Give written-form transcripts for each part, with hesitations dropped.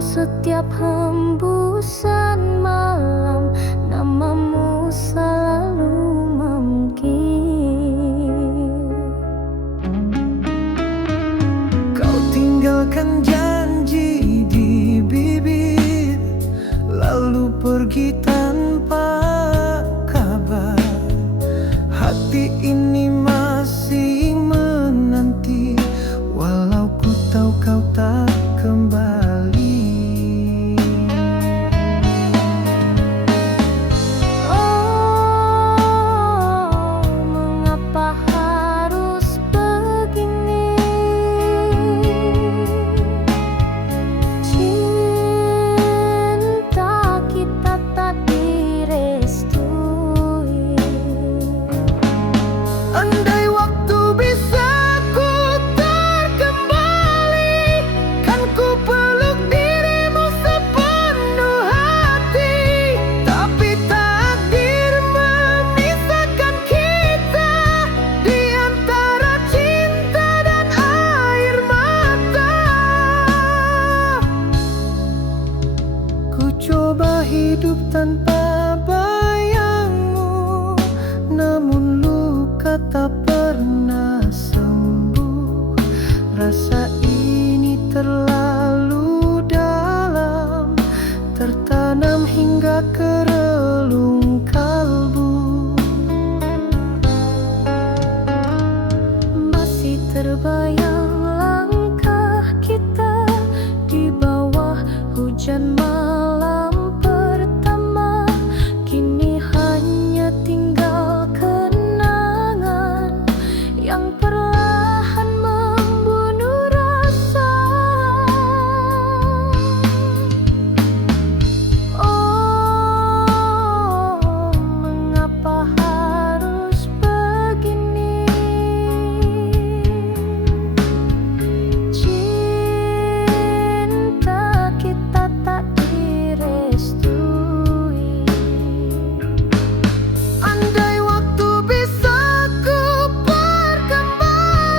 setiap hembusan malam, namamu selalu memanggil. Kau tinggalkan janji di bibir, lalu pergi tanpa kabar. Hati ini masih menanti, walau ku tahu kau tak kembali. Oh, mengapa harus begini? Cinta kita tak direstui. Andai waktu bisa ku terkembali, kan ku peluk dirimu sepenuh hati. Tapi takdir memisahkan kita di antara cinta dan air mata. Ku coba hidup tanpa bayangmu, namun luka tak pernah sembuh. Rasa ini terlalu dalam, tertanam hingga ke relung kalbu. Masih terbayang langkah kita di bawah hujan malam pertama. Kini hanya tinggal kenangan yang perlahan membunuh rasa. Oh, mengapa harus begini? Cinta kita tak direstui. Andai waktu bisa ku perkembali,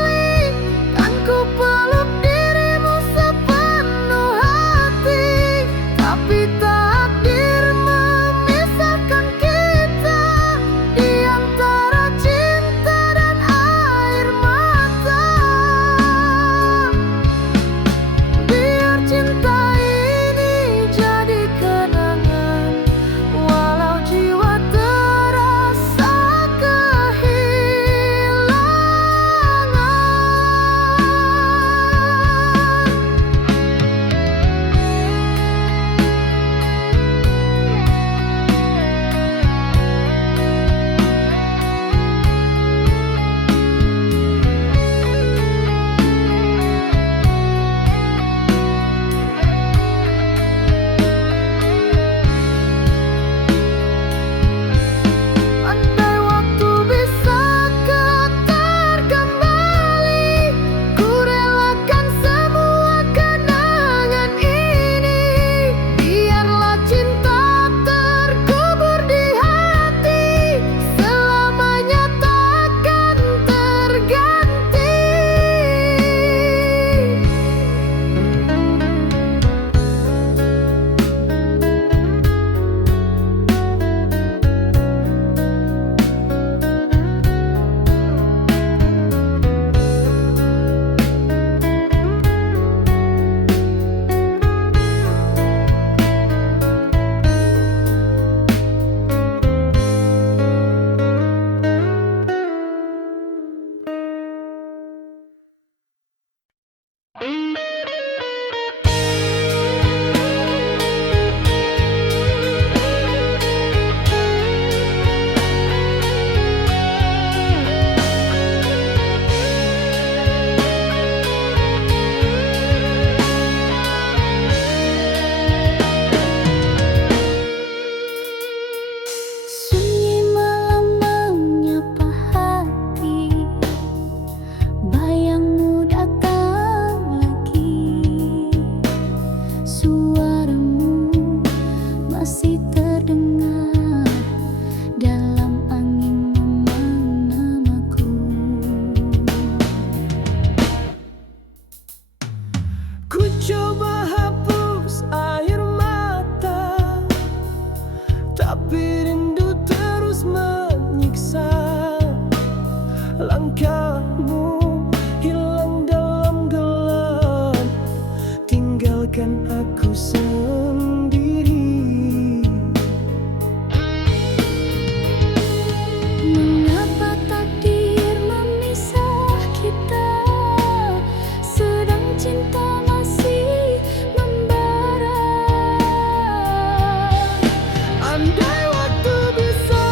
bagaikan aku sendiri. Mengapa takdir memisah kita, sedang cinta masih membara. Andai waktu bisa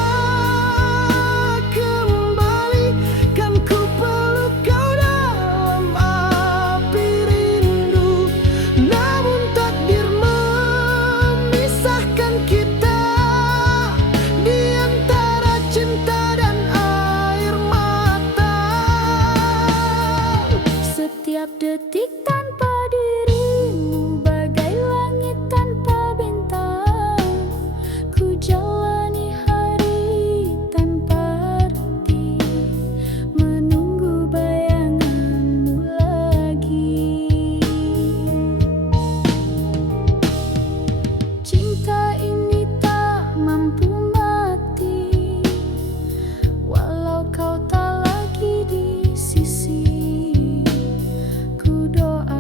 kembali, kan ku peluk kau dalam api rindu. Namun takdir memisahkan kita di antara cinta dan air mata. Setiap detik tanpa dirimu bagai langit tanpa bintang. Ku jalani hari tanpa arti, menunggu bayanganmu lagi. Cinta ini tak mampu mati, walau kau tak lagi di sisi. Ku doa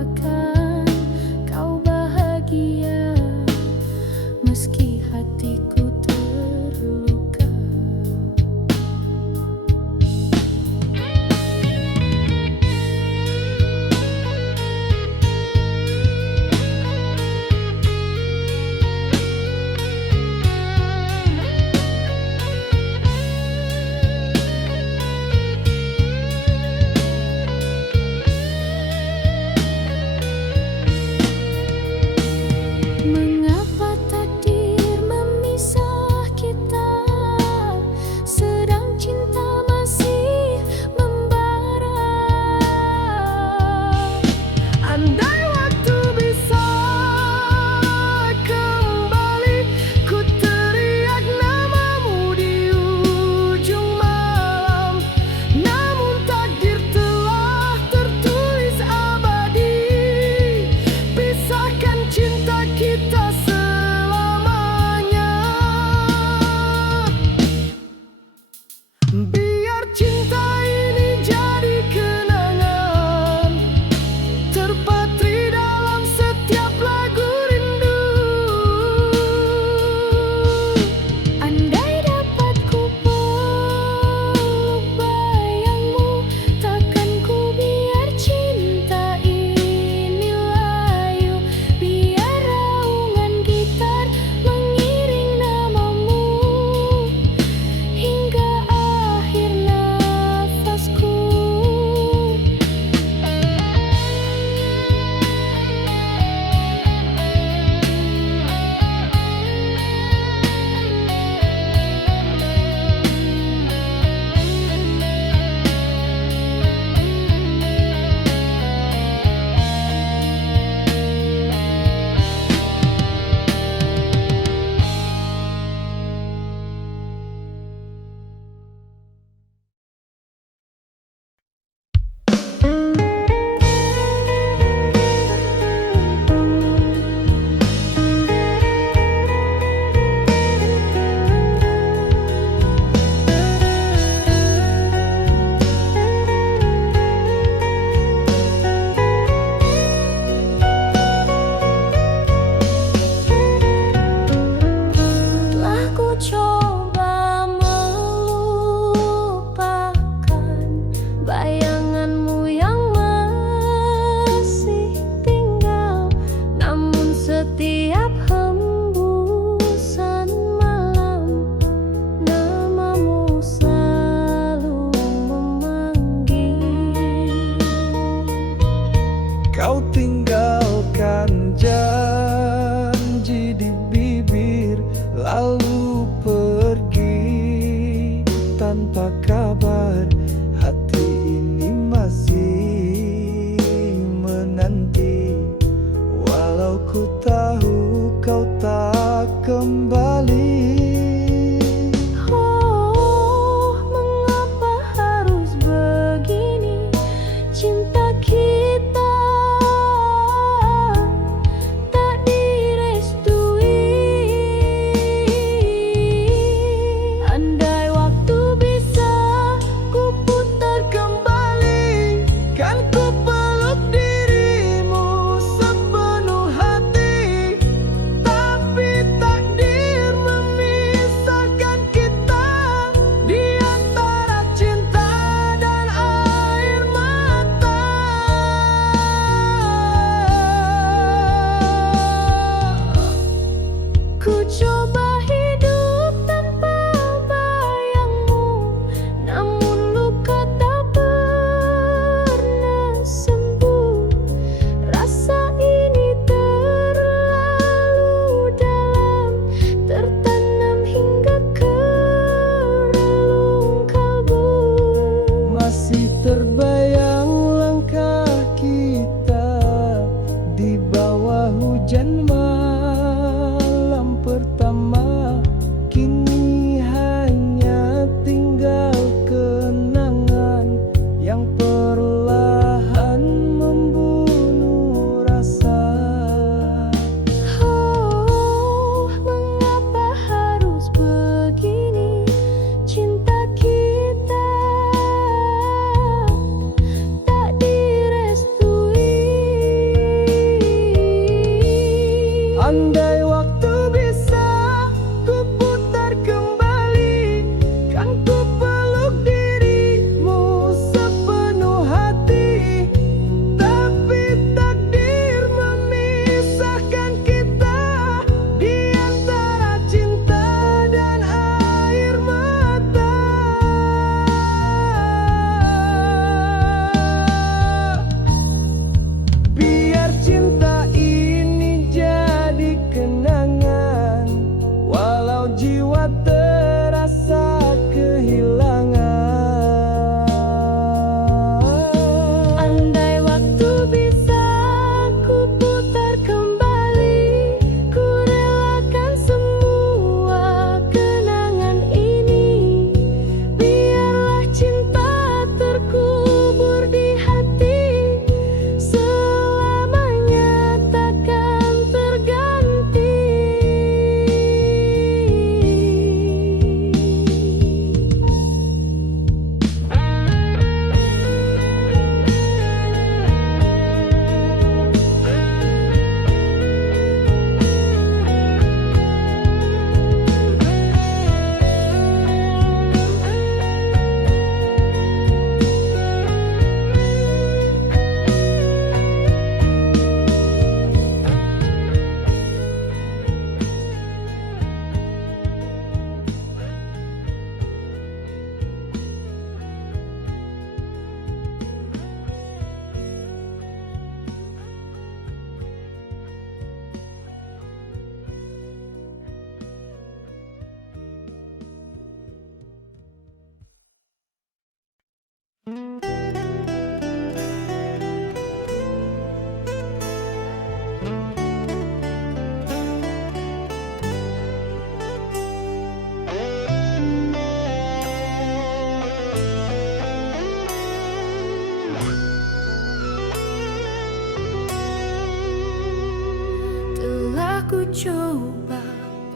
Aku coba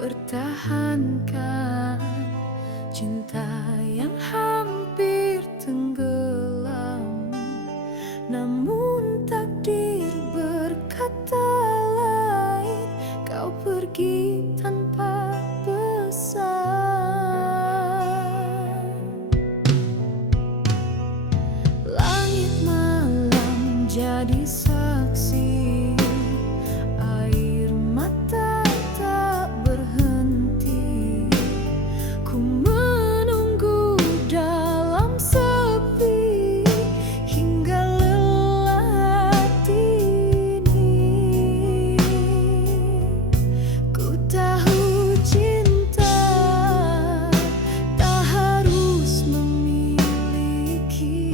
pertahankan cinta yang hampir tenggelam, namun takdir berkata lain. Kau pergi tanpa pesan. Langit malam jadi saksi, air mata tak berhenti. Ku menunggu dalam sepi hingga lelah hati ini. Ku tahu cinta tak harus memiliki,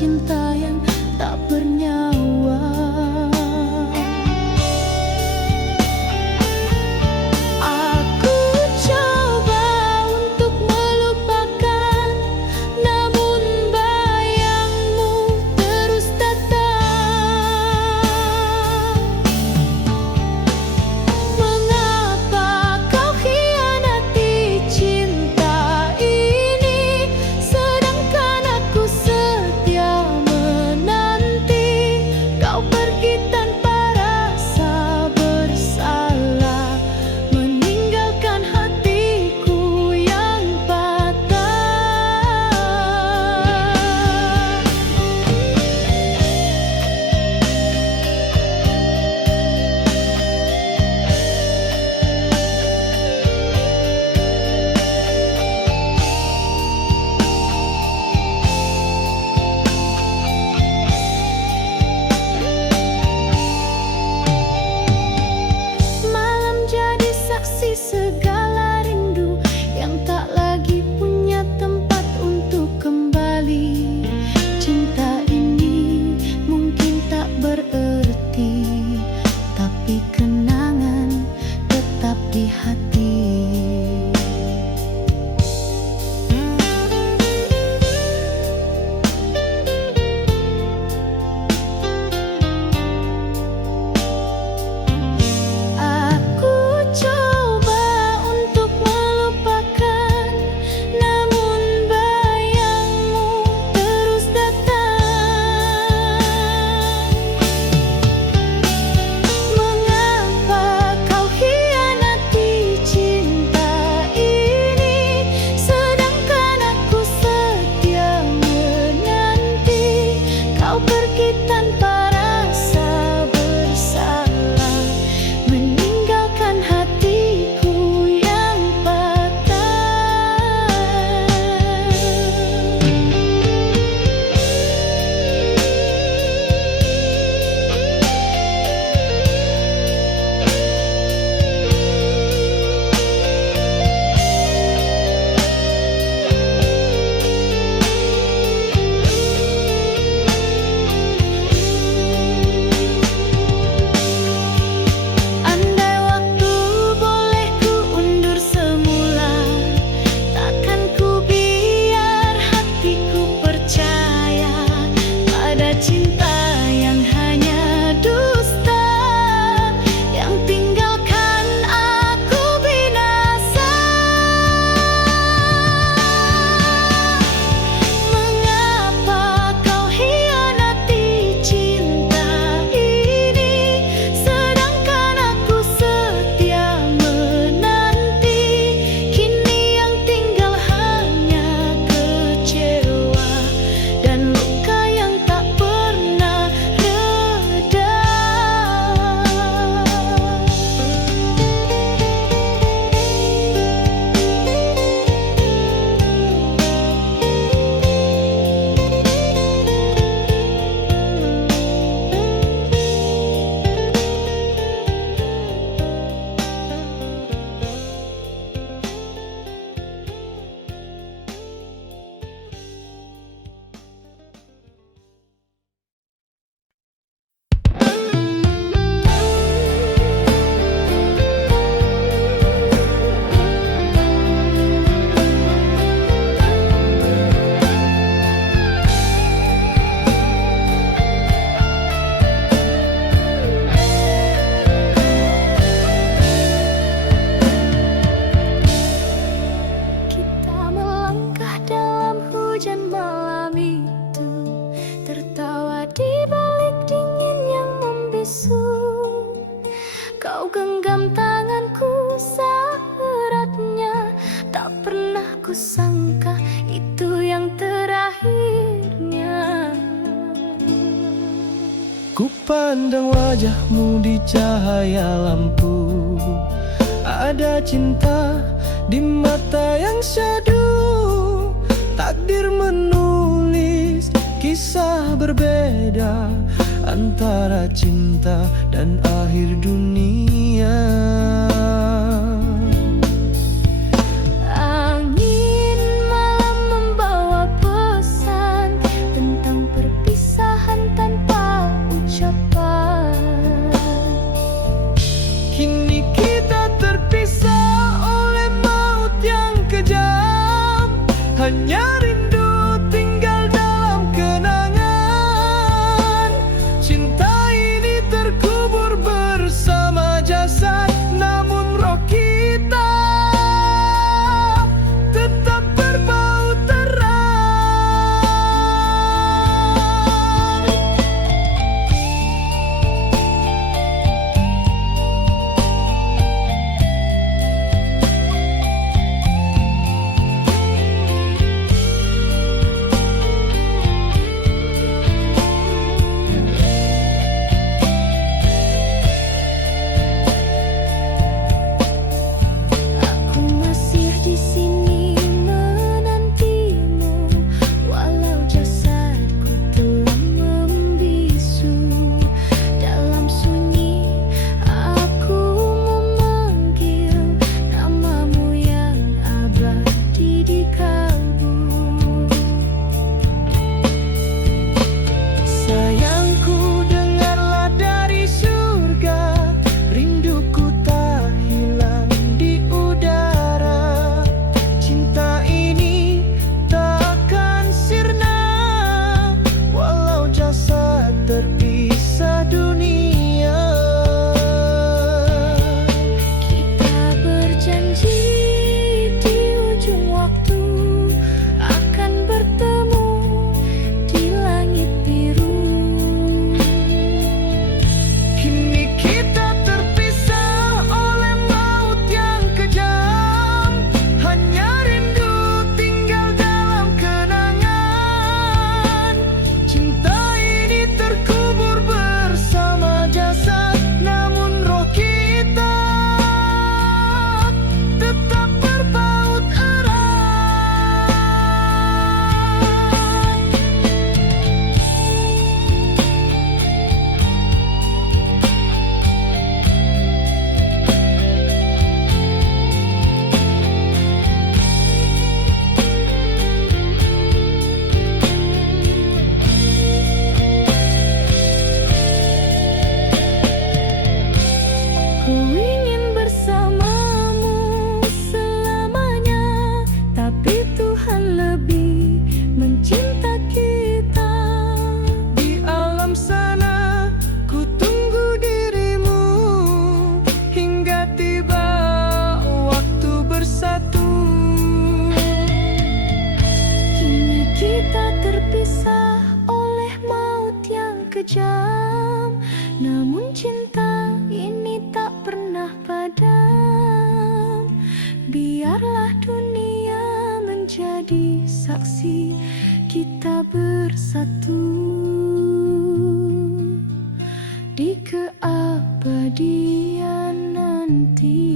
cinta yang tak bernyawa. Aku coba untuk melupakan, namun bayangmu terus datang. Mengapa kau hianati cinta ini, sedangkan aku setia menanti. Kau pergi tanpa rasa bersalah, meninggalkan hatiku yang patah. Malam jadi saksi segala rindu yang tak lagi punya tempat untuk kembali. Cinta ini mungkin tak berarti, tapi kenangan tetap di hati. Aku coba untuk melupakan, namun bayangmu terus datang. Mengapa kau hianati cinta ini, sedangkan aku setia menanti. Kau pergi tanpa rasa bersalah, meninggalkan hatiku yang patah. Andai waktu boleh ku undur semula, takkan ku biar hatiku percaya pada cinta yang hanya dusta, yang tinggalkan aku binasa. Mengapa kau hianati cinta ini, sedangkan aku setia menanti. Kini yang tinggal hanya kecewa dan luka yang tak pernah reda. Kita melangkah dalam hujan malam itu, tertawa di balik dingin yang membisu. Kau genggam tanganku seeratnya, tak pernah kusangka itu yang terakhirnya. Ku pandang wajahmu di cahaya lampu, ada cinta di mata yang syahdu. Takdir menulis kisah berbeda antara cinta dan akhir dunia. Angin malam membawa pesan tentang kejam, namun cinta ini tak pernah padam. Biarlah dunia menjadi saksi kita bersatu di keabadian nanti.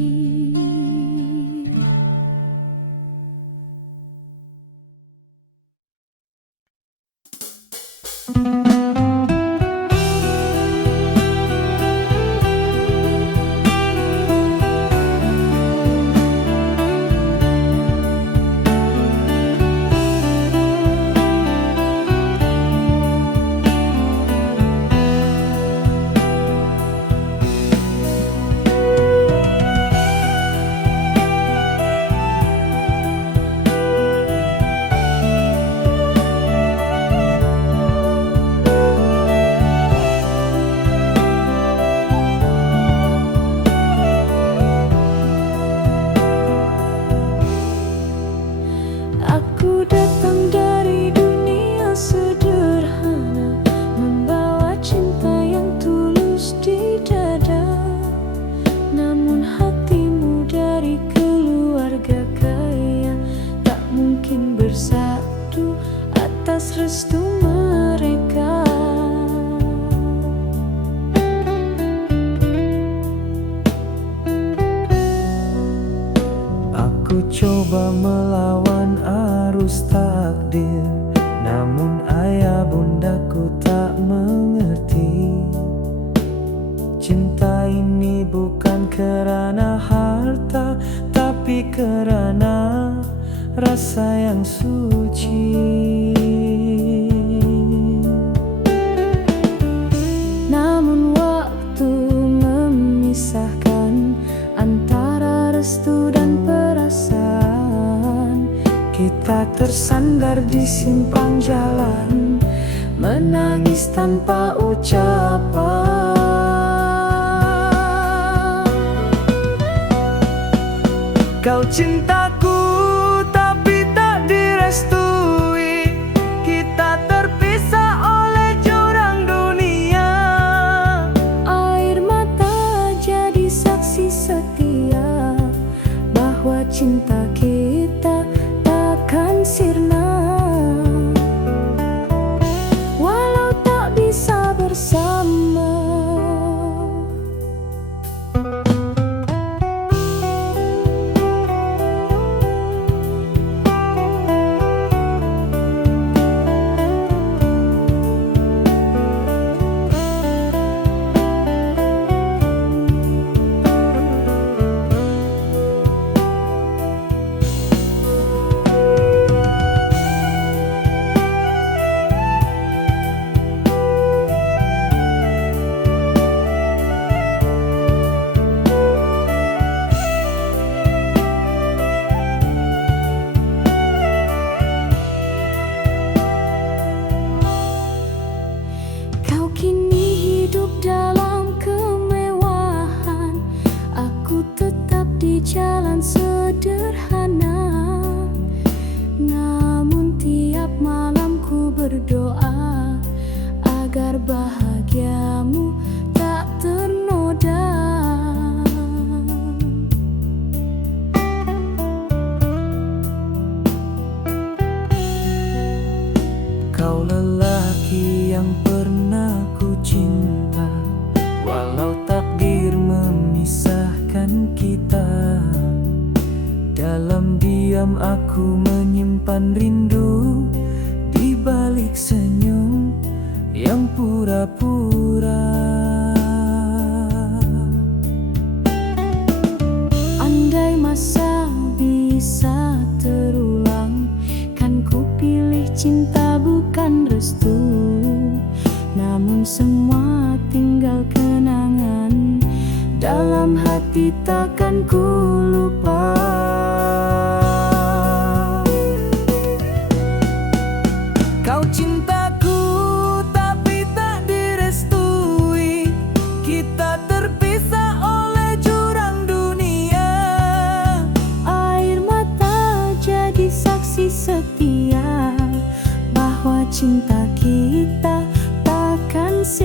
Aku datang dari dunia sederhana, membawa cinta yang tulus di dada. Namun hatimu dari keluarga kaya, tak mungkin bersatu atas restu mereka. Aku coba melawan arus takdir, namun ayah bundaku tak mengerti. Cinta ini bukan kerana harta, tapi kerana rasa yang suci. Namun waktu memisahkan antara restu dan perasaan. Kita tersandar di simpang jalan, menangis tanpa ucapan. Kau cintaku tapi tak direstui, kita terpisah oleh jurang dunia. Air mata jadi saksi setia bahwa cinta kita takkan sirna, walau tak bisa bersama. Kau kini hidup dalam kemewahan, aku tetap di jalan sederhana. Namun tiap malam ku berdoa agar bahagiamu tak ternoda. Kau lelaki yang pernah ku cinta, walau takdir memisahkan kita. Dalam diam aku menyimpan rindu, di balik senyum yang pura-pura. Andai masa bisa terulang, kan ku pilih cinta bukan restu. Namun semua tinggal kenangan, dalam hati takkan ku lupa. Kau cintaku tapi tak direstui, kita terpisah oleh jurang dunia. Air mata jadi saksi setia bahwa cinta kita takkan sia.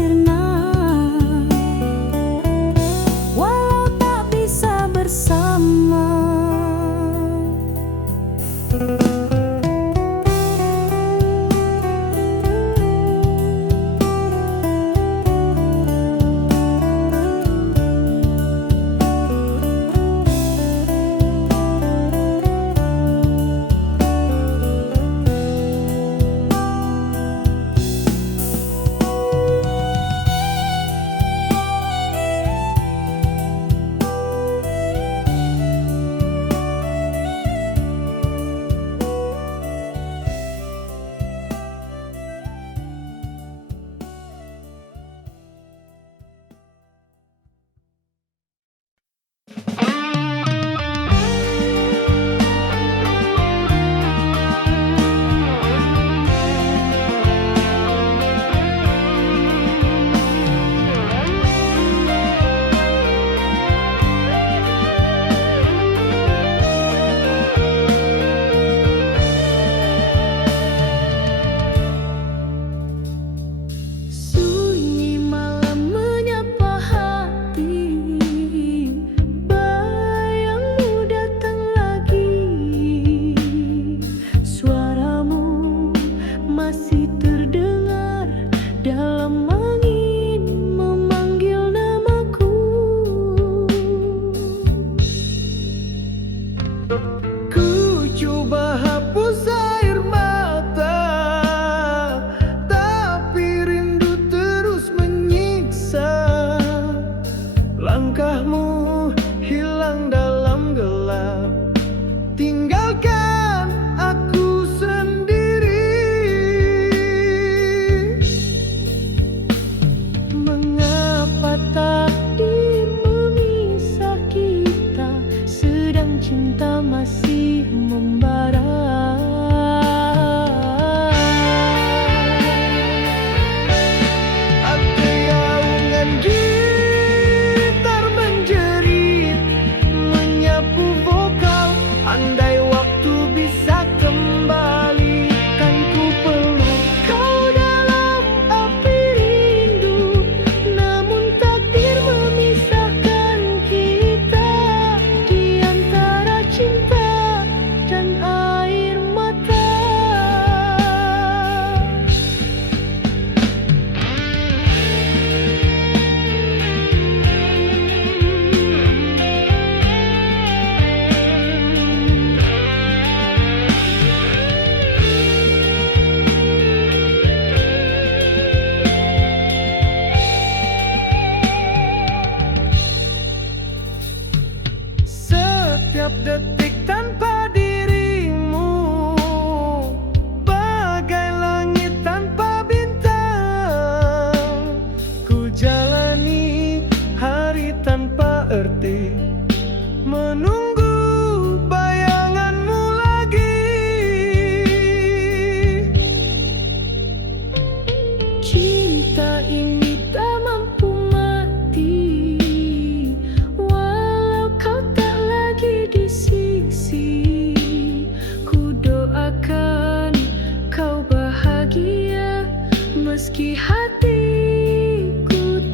Meski hatiku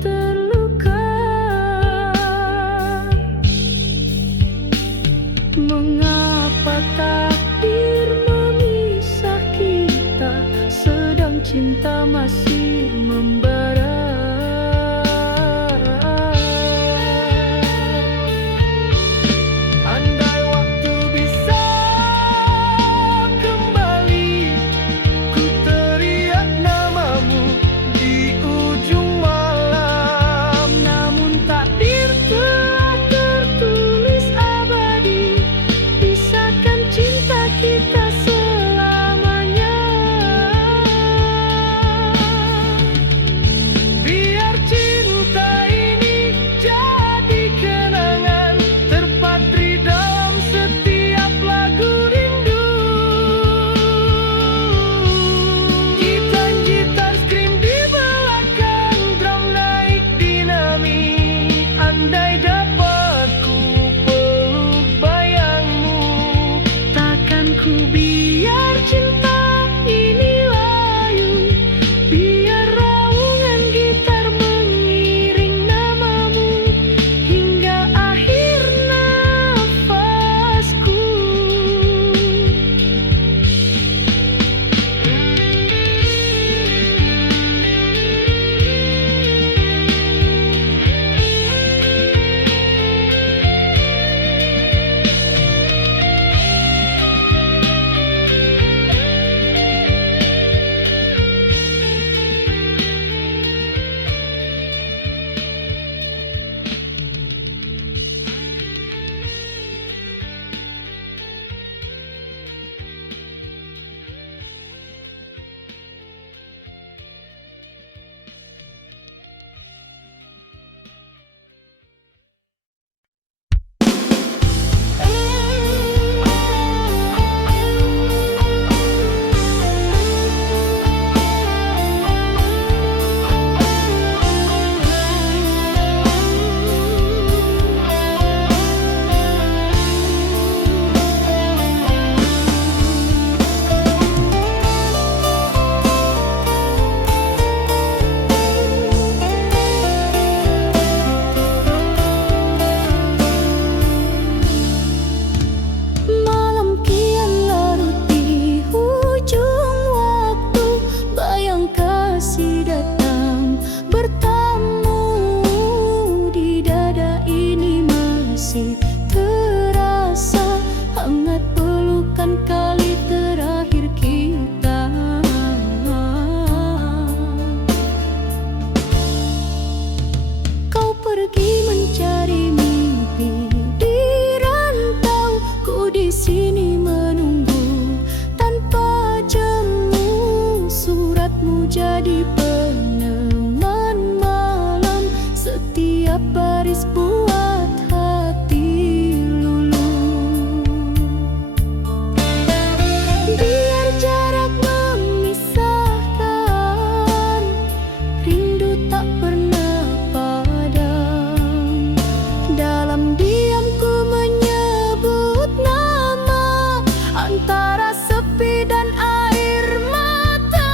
terluka, mengapa takdir memisah kita, sedang cinta masih membara. Andai waktu bisa kembali, ku teriak namamu di ujung malam. Namun takdir telah tertulis abadi, pisahkan cinta kita selamanya. Biar cinta ini jadi kenangan, terpatri dalam setiap lagu rindu. Gitar-gitar scream di belakang, drum naik dinamik. Andai dapat ku peluk bayangmu, takkan ku biar cinta ini layu. Biar raungan gitar mengiring namamu hingga akhir nafasku. Malam kian larut di ujung waktu, bayang kasih datang bertamu. Di dada ini masih terasa hangat pelukan kali terakhir kita. Kau pergi mencari mimpi di rantau, ku di sini menunggu tanpa jemu. Suratmu jadi peneman malam, setiap baris buat hati luluh. Biar jarak memisahkan, rindu tak pernah padam. Dalam diam ku menyebut nama, antara sepi dan air mata.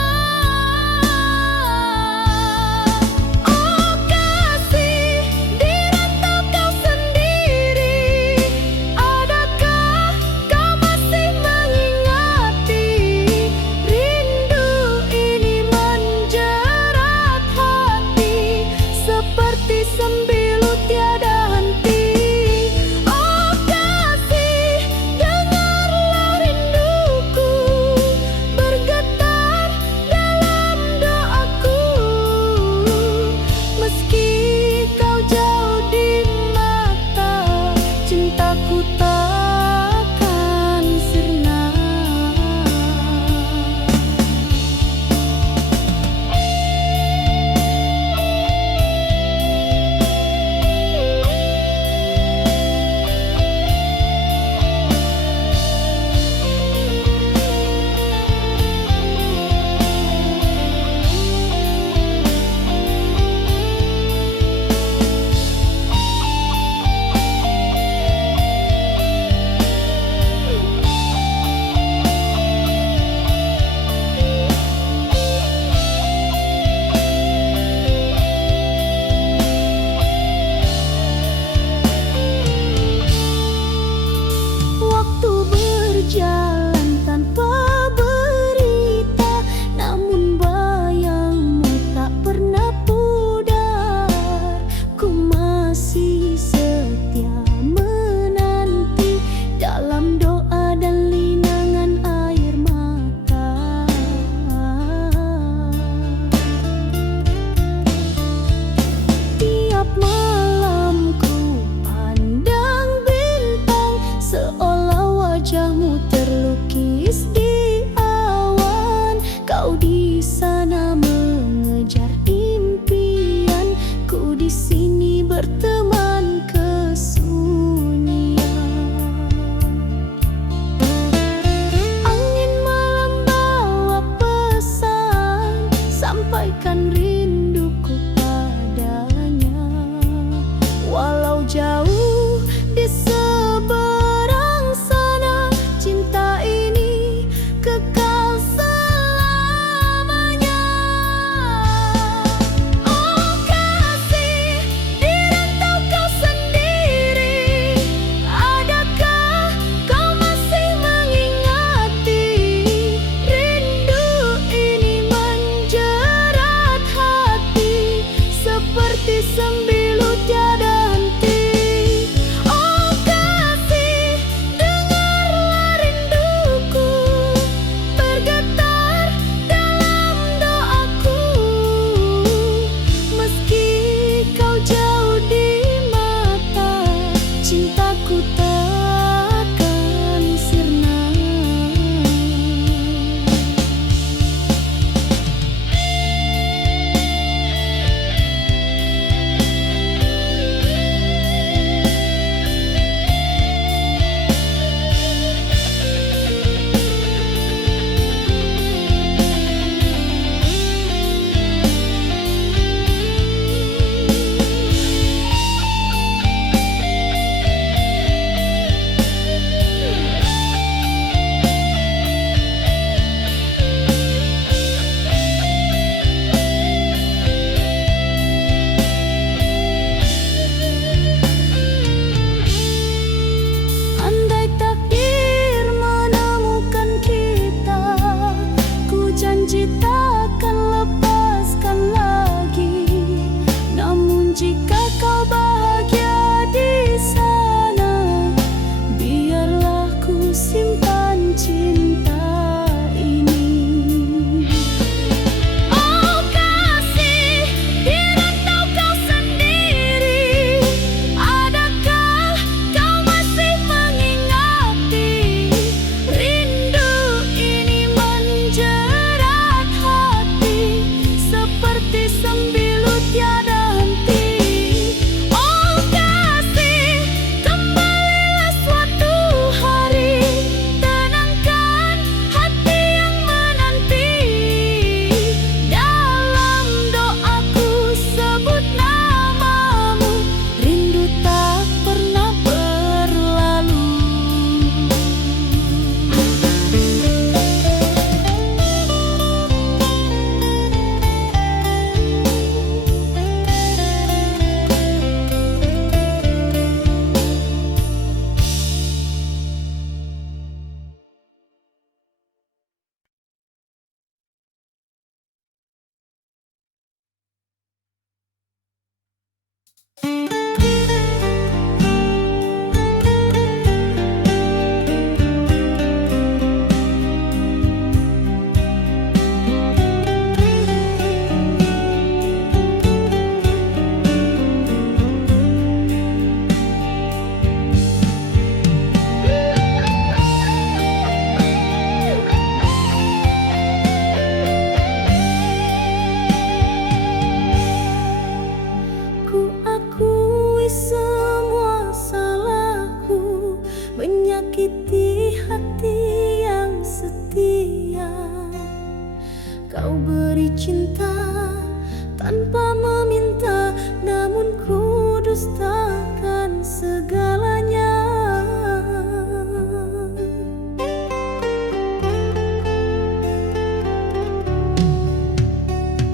tanpa meminta, namun ku dustakan segalanya.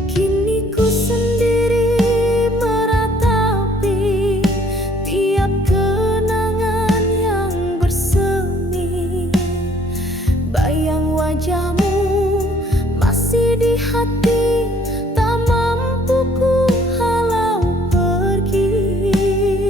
Kini ku sendiri meratapi tiap kenangan yang bersemi. Bayang wajahmu masih di hati, tak mampu ku halau pergi.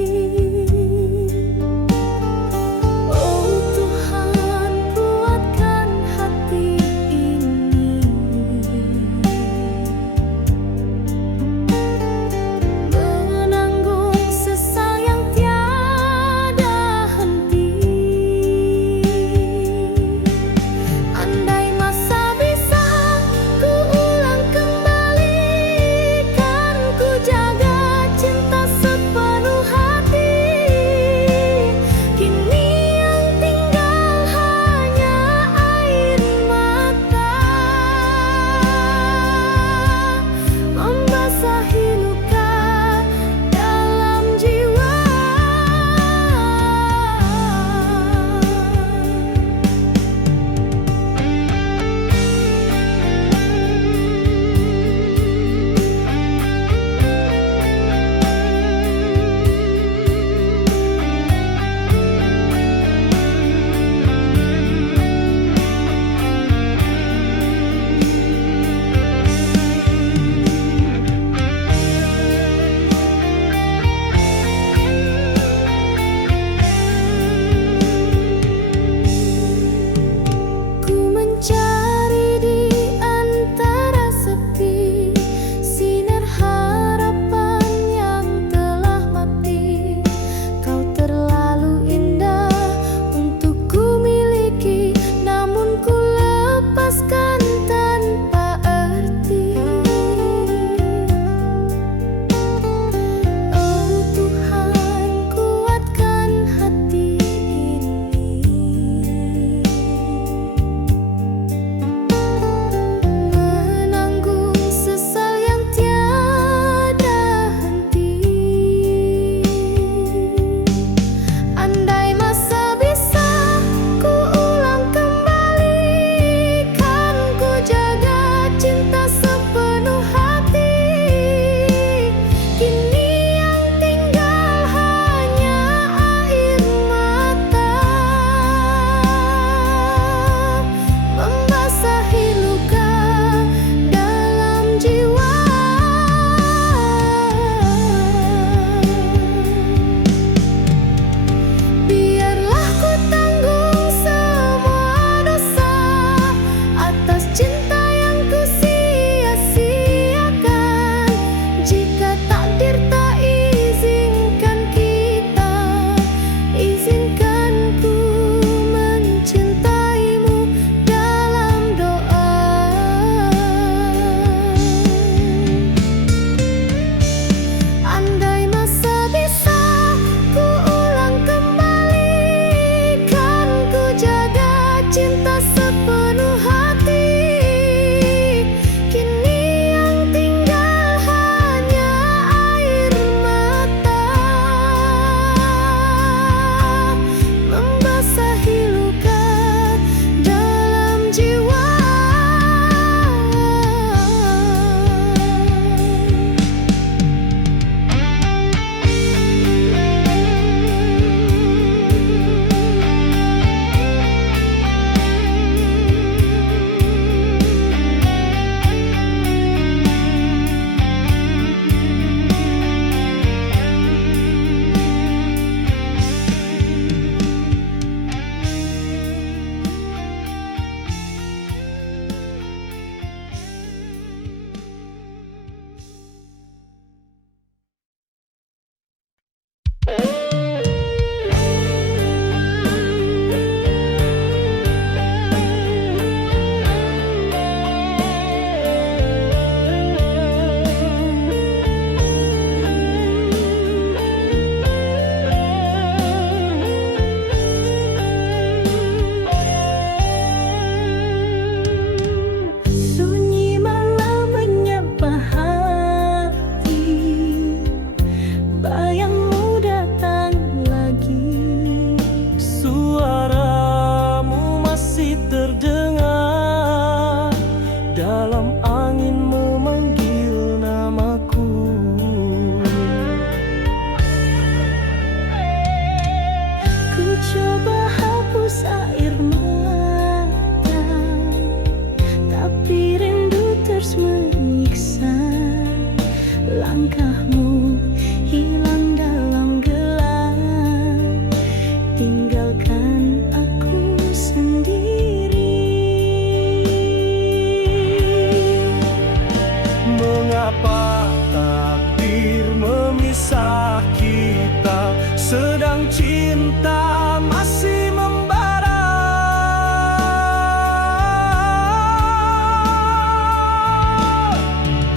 Mengapa takdir memisah kita, sedang cinta masih membara?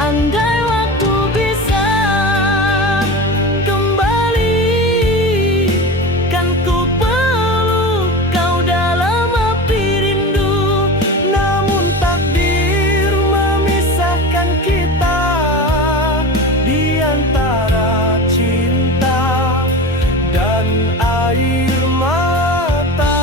Andai waktu bisa kembali, kan ku peluk kau dalam api rindu. Namun takdir memisahkan kita di antara cinta dan air mata.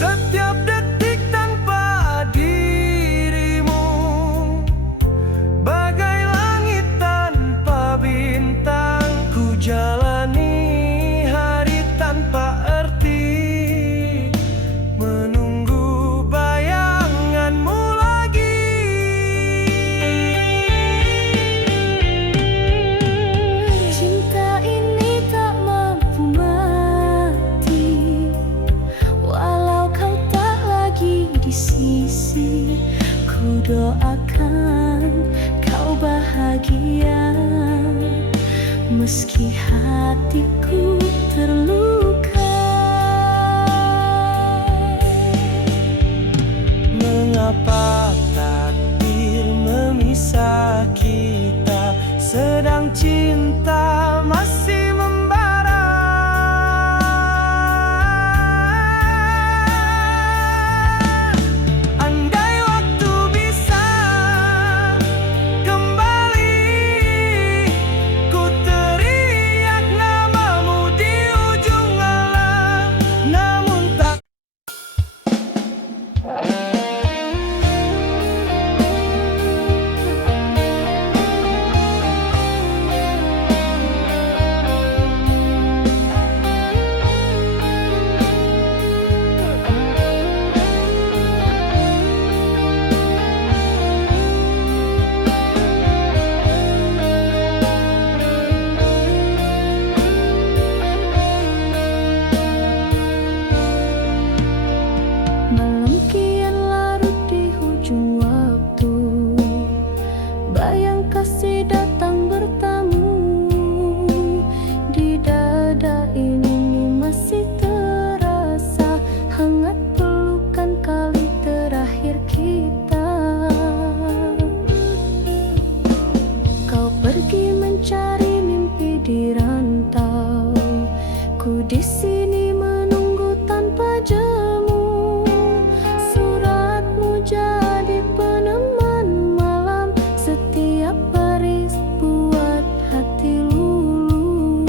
Setiap detik tanpa dirimu, bagai langit tanpa bintang. Ku jalani hari tanpa arti, menunggu bayanganmu lagi. Cinta ini tak mampu mati, walau kau tak lagi di sisi. Ku doakan kau bahagia, meski hatiku terluka. Mengapa takdir memisah kita, sedang cinta masih membara? Andai waktu bisa kembali, ku teriak namamu di ujung alam. Namun tak Malam kian larut di hujung waktu, bayang kasih datang bertamu. Di dada ini masih terasa hangat pelukan kali terakhir kita. Kau pergi mencari mimpi di rantau, ku di sini menunggu tanpa jemu. Suratmu jadi peneman malam, setiap baris buat hati luluh.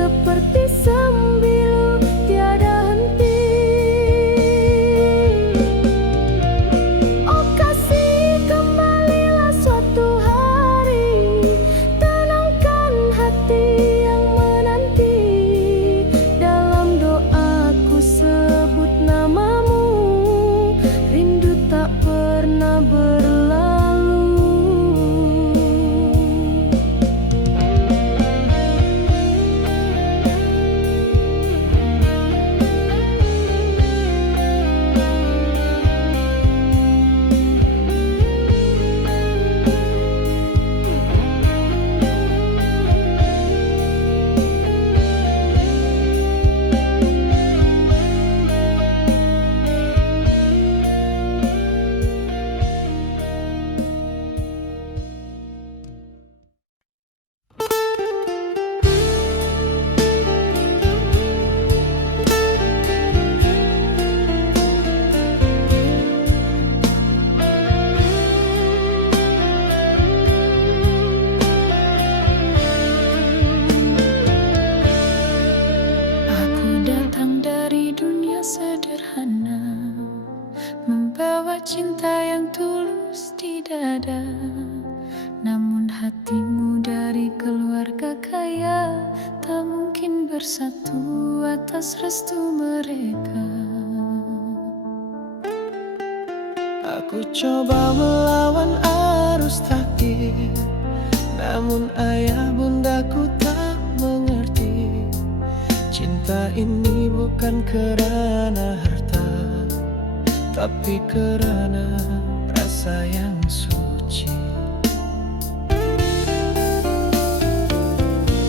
seperti sembilu tiada henti. Oh kasih, kembalilah suatu hari, tenangkan hati yang menanti. Dalam doaku sebut namamu, rindu tak pernah berlalu. Aku datang dari dunia sederhana, membawa cinta yang tulus di dada. Namun hatimu dari keluarga kaya, tak mungkin bersatu atas restu mereka. Aku coba melawan arus takdir, namun ayah bundaku tak mengerti. Cinta ini bukan kerana harta, tapi kerana rasa yang suci.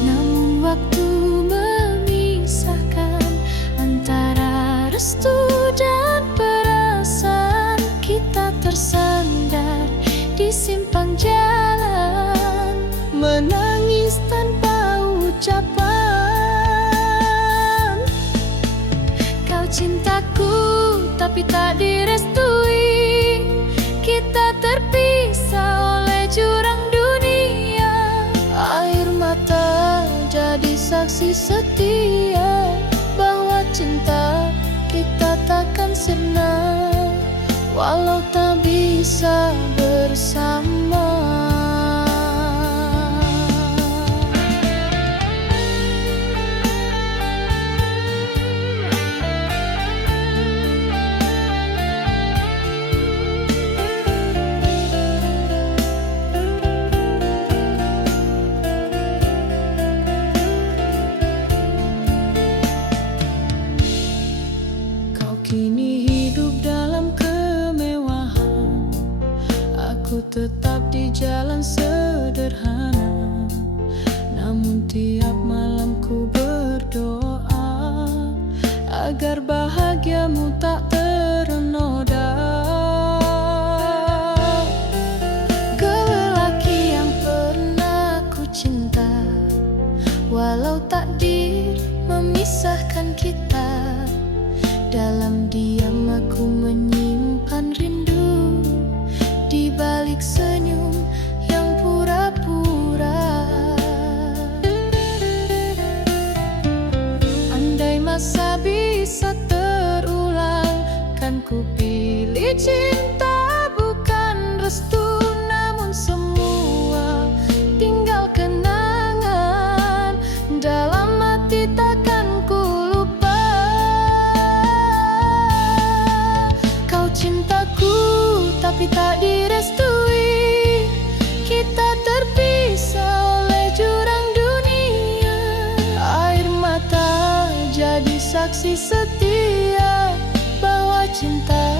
Namun waktu memisahkan antara restu dan perasaan. Kita tersandar di simpang jalan, menangis tanpa ucapan. Kau cintaku tapi tak direstui, kita terpisah oleh jurang dunia. Air mata jadi saksi setia bahwa cinta kita takkan sirna walau tak bisa bersama. Kau kini hidup dalam kemewahan, aku tetap di jalan sederhana. Namun tiap malam ku berdoa agar bahagiamu tak ternoda. Kau lelaki yang pernah ku cinta, walau takdir memisahkan kita. Dalam diam aku menyimpan rindu, di balik senyum yang pura-pura. Andai masa bisa terulang, kan ku pilih cinta bukan restu. Namun semua tinggal kenangan, dalam hati takkan ku lupa. Kau cintaku tapi tak direstui, kita terpisah oleh jurang dunia. Air mata jadi saksi setia bahwa cinta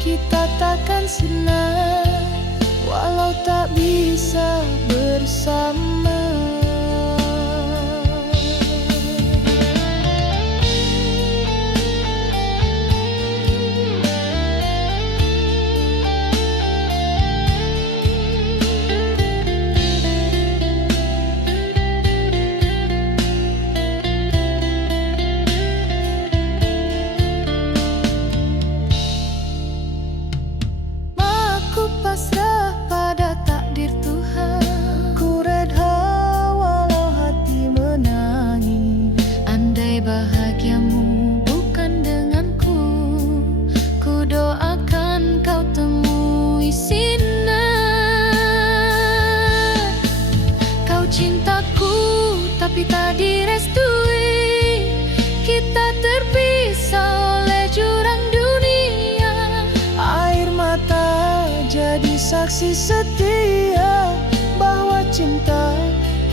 kita takkan sirna walau tak bisa bersama. Aku pasrah pada takdir Tuhan, ku redha bahagiamu bukan denganku. Ku doakan kau temui sinar. Kau cintaku tapi tak direstui. Kita terpisah oleh jurang dunia. Air mata jadi saksi setia bahwa cinta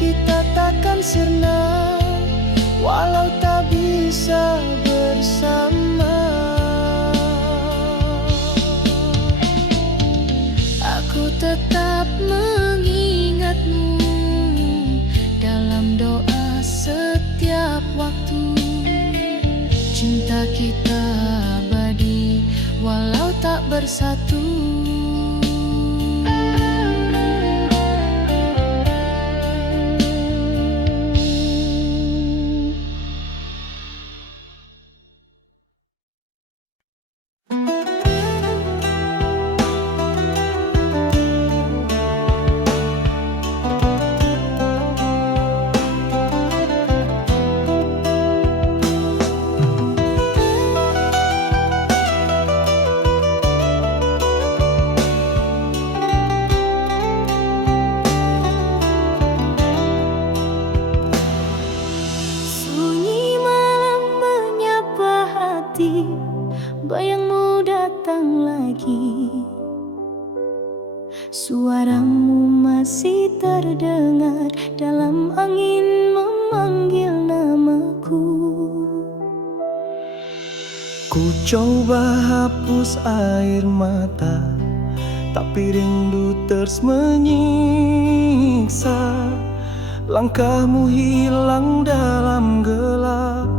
kita takkan sirna walau tak bisa bersama. Aku tetap mengingatmu dalam doa setiap waktu. Cinta kita abadi walau tak bersatu. Bayangmu datang lagi, suaramu masih terdengar dalam angin memanggil namaku. Ku coba hapus air mata, tapi rindu terus menyiksa. Langkahmu hilang dalam gelap,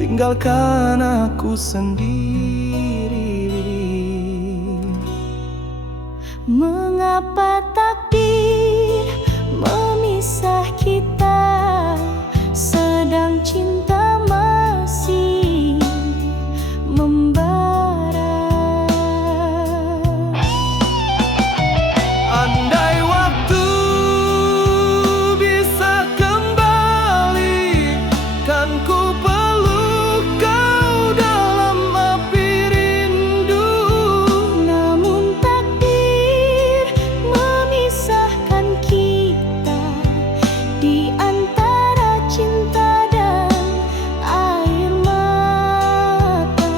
tinggalkan aku sendiri. Mengapa takdir memisah kita, sedang cinta masih membara. Andai waktu bisa kembali, kan ku peluk kau dalam api rindu. Namun takdir memisahkan kita di antara cinta dan air mata.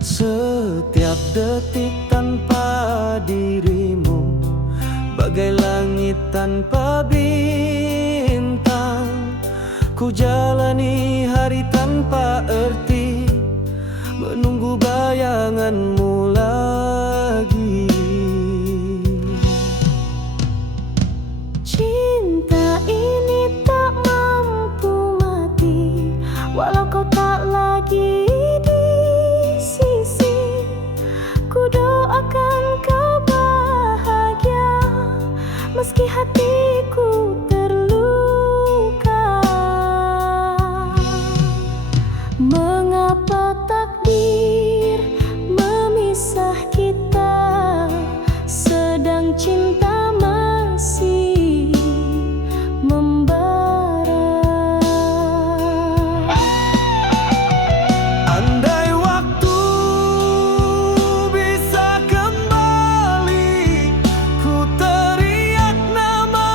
Setiap detik tanpa dirimu bagai langit tanpa bintang. Ku jalani hari tanpa arti, menunggu bayanganmu lagi. Cinta ini tak mampu mati walau kau tak lagi di sisi. Ku doakan kau bahagia meski hatiku terluka. Mengapa takdir memisah kita, sedang cinta masih membara. Andai waktu bisa kembali, ku teriak nama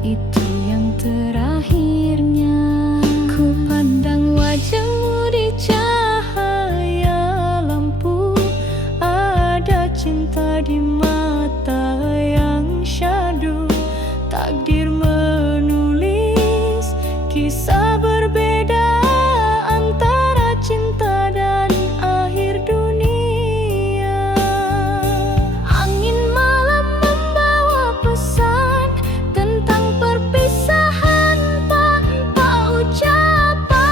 itu yang terakhirnya. Ku pandang wajahmu di cahaya lampu, ada cinta di mata yang syahdu. Takdir menulis kisah berbeda antara cinta dan akhir dunia. Angin malam membawa pesan tentang perpisahan tanpa ucapan.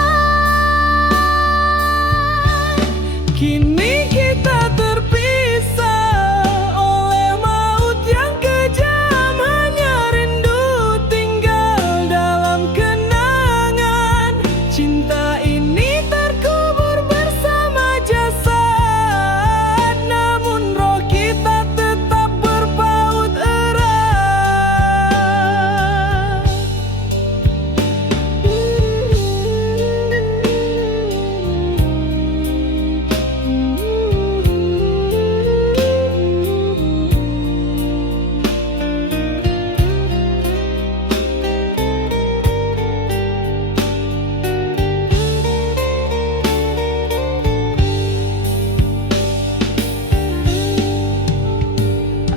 Kini kita terpisah oleh maut yang kejam. Hanya rindu tinggal dalam kenangan. Cinta ini terkubur bersama jasad, namun roh kita tetap berpaut erat.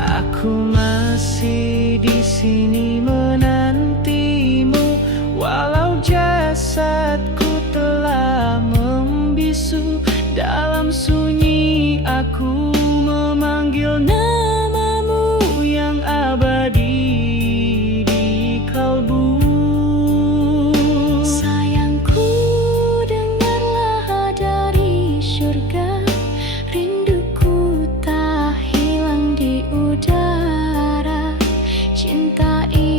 Aku masih di sini menantimu, walau jasadku telah membisu. Dalam sunyi aku memanggil namamu yang abadi di kalbu. Sayangku, dengarlah dari surga, rinduku tak hilang di udara. Cinta ini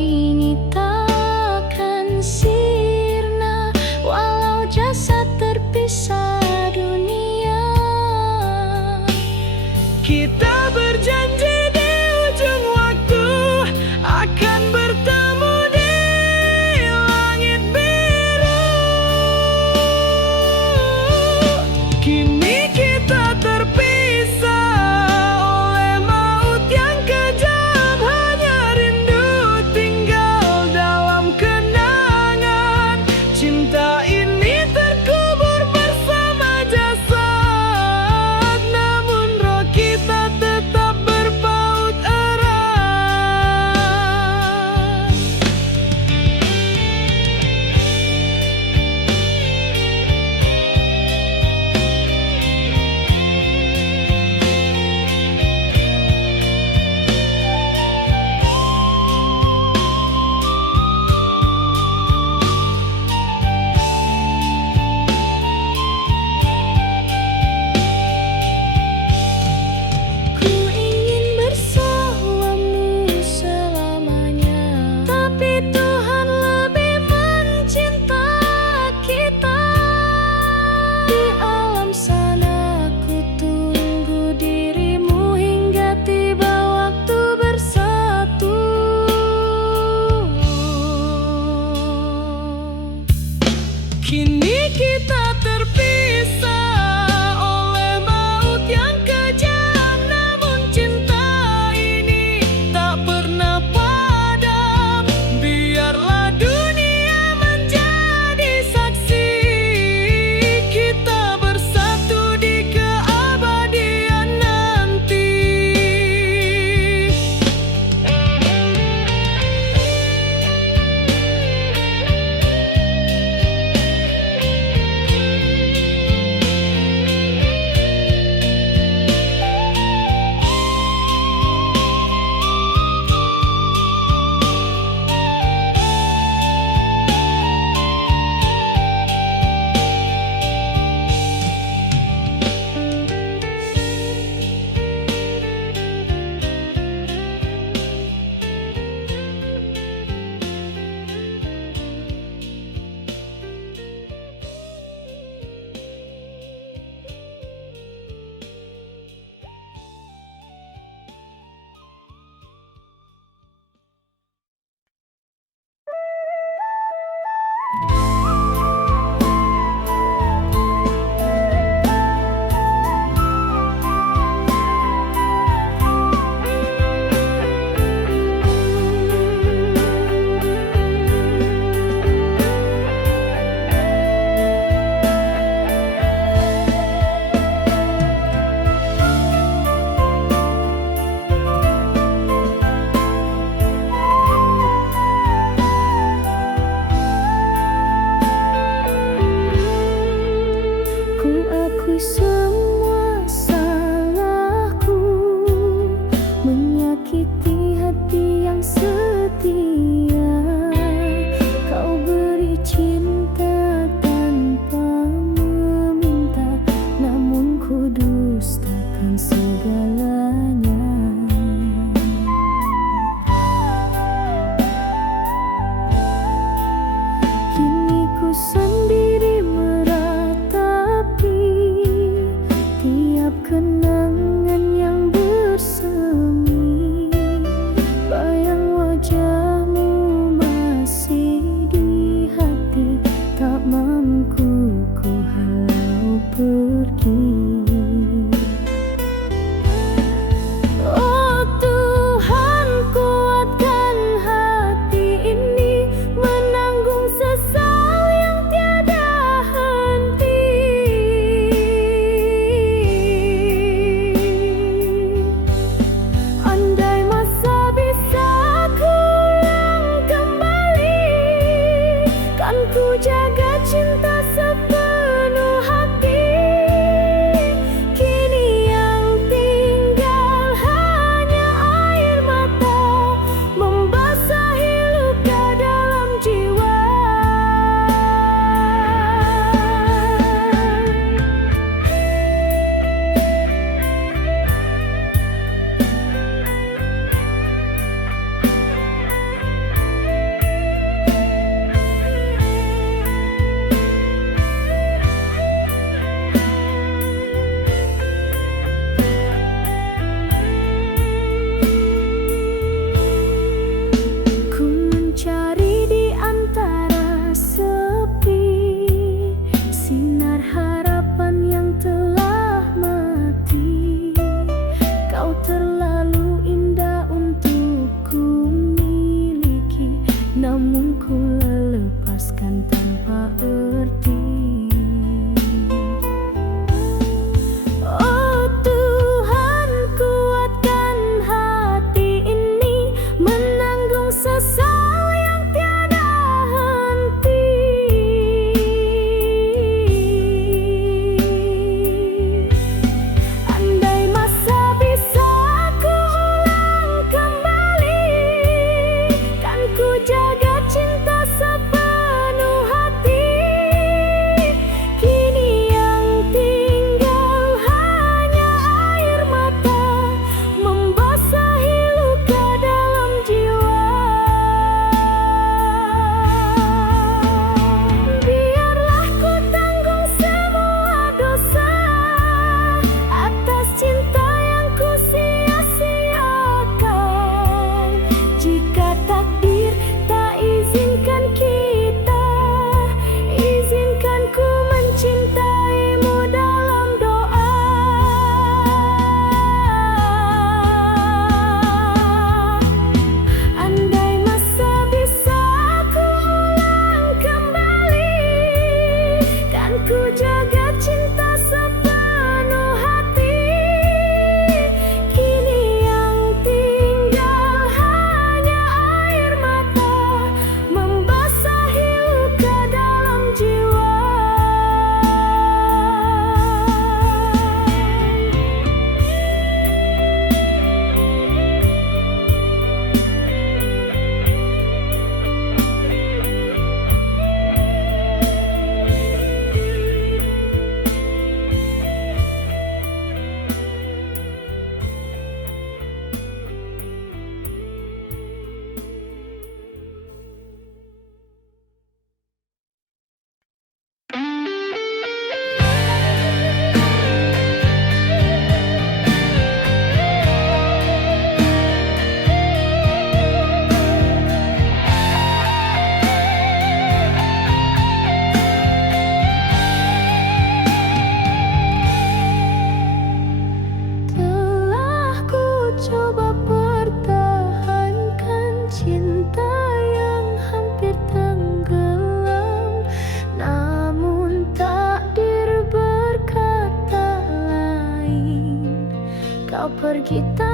pergi tak